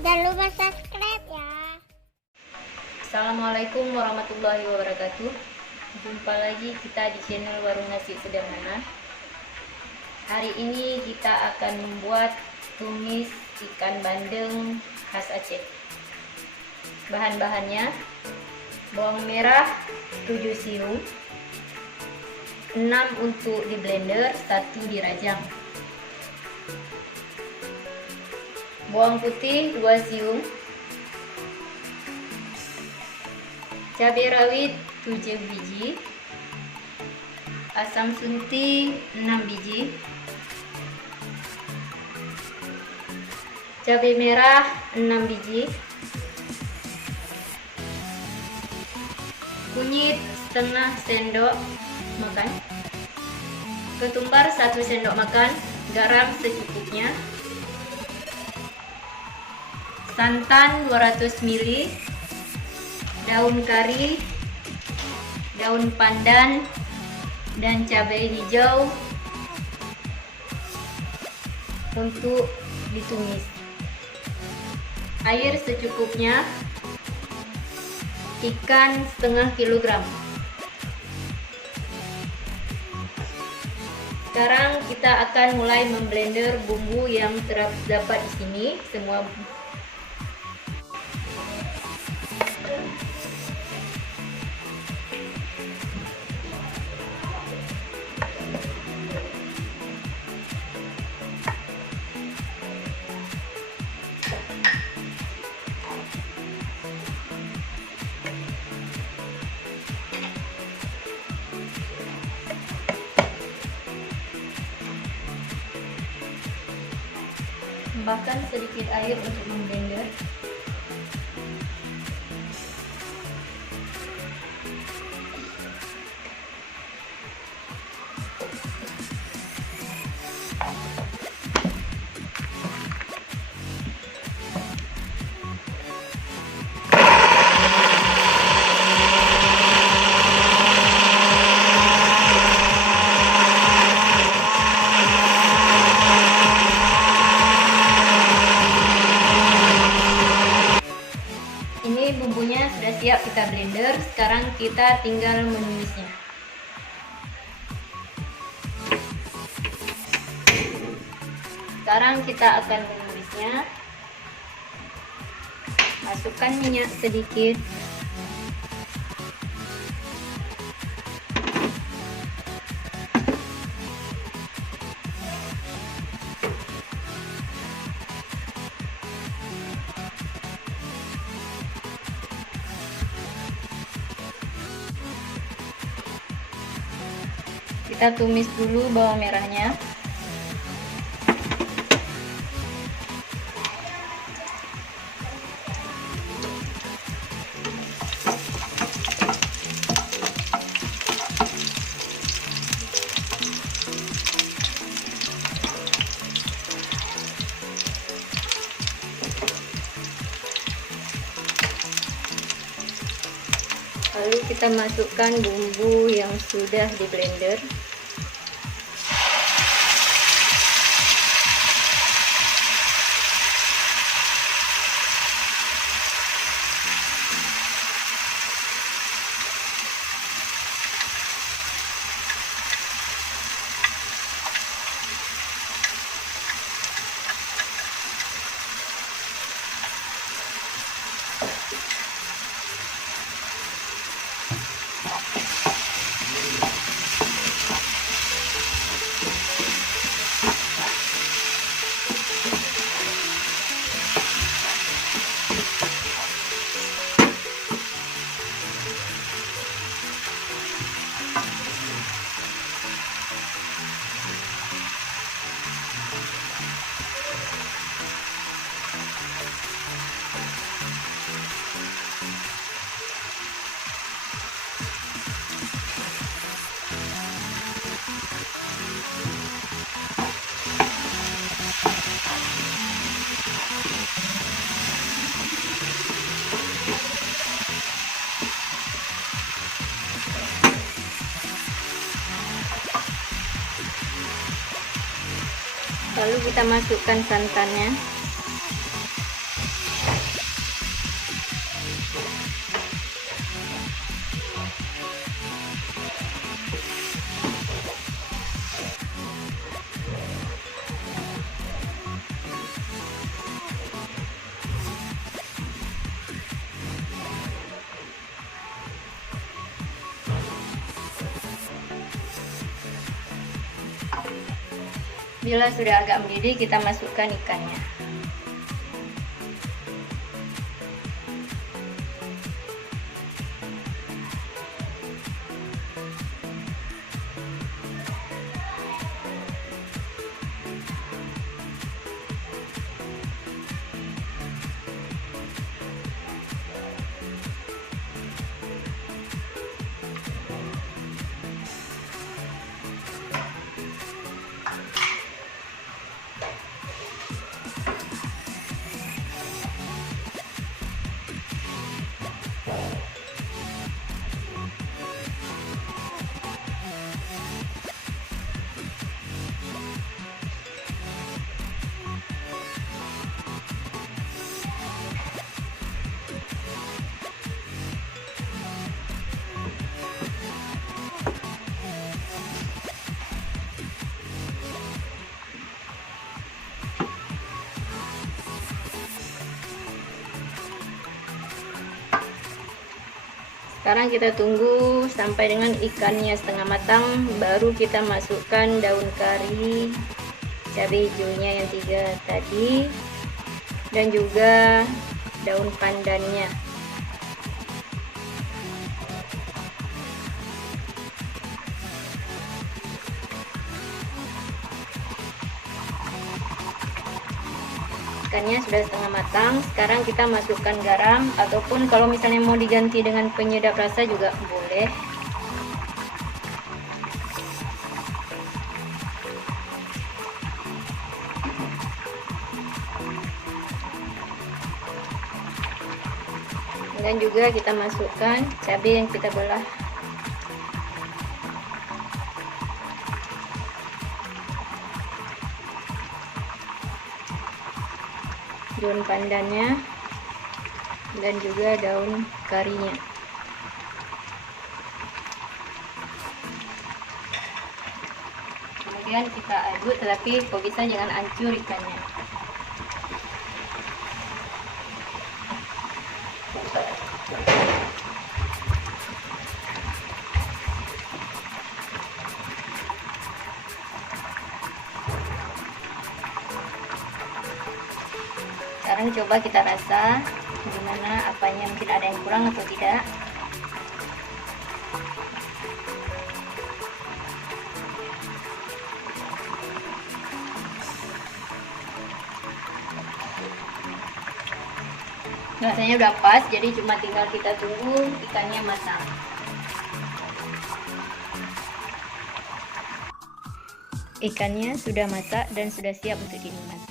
Jangan lupa subscribe ya. Assalamualaikum warahmatullahi wabarakatuh. Jumpa lagi kita di channel Warung Nasi Sederhana. Hari ini kita akan membuat tumis ikan bandeng khas Aceh. Bahan-bahannya: bawang merah 7 siung, 6 untuk di blender, 1 dirajang. Bawang putih 2 siung, cabai rawit 7 biji, asam sunti 6 biji, cabai merah 6 biji, kunyit setengah sendok makan, ketumbar 1 sendok makan, garam secukupnya, santan 200 ml, daun kari, daun pandan, dan cabai hijau untuk ditumis. Air secukupnya, ikan setengah kilogram. Sekarang kita akan mulai memblender bumbu yang terdapat di sini, semua tambahkan sedikit air untuk memblender. Ini bumbunya sudah siap kita blender. Sekarang kita tinggal menumisnya. Sekarang kita akan menumisnya. Masukkan minyak sedikit. Kita tumis dulu bawang merahnya. Lalu kita masukkan bumbu yang sudah di blender. Lalu kita masukkan santannya. Bila sudah agak mendidih, kita masukkan ikannya. Sekarang kita tunggu sampai dengan ikannya setengah matang, baru kita masukkan daun kari, cabai hijaunya yang 3 tadi, dan juga daun pandannya. Ikannya sudah setengah matang. Sekarang kita masukkan garam, ataupun kalau misalnya mau diganti dengan penyedap rasa juga boleh. Dan juga kita masukkan cabai yang kita belah. Daun pandannya dan juga daun karinya. Kemudian kita aduk, tetapi kok bisa jangan hancur ikannya. Sekarang coba kita rasa gimana, apanya mungkin ada yang kurang atau tidak. Rasanya udah pas, jadi cuma tinggal kita tunggu ikannya matang. Ikannya sudah masak dan sudah siap untuk dinikmati.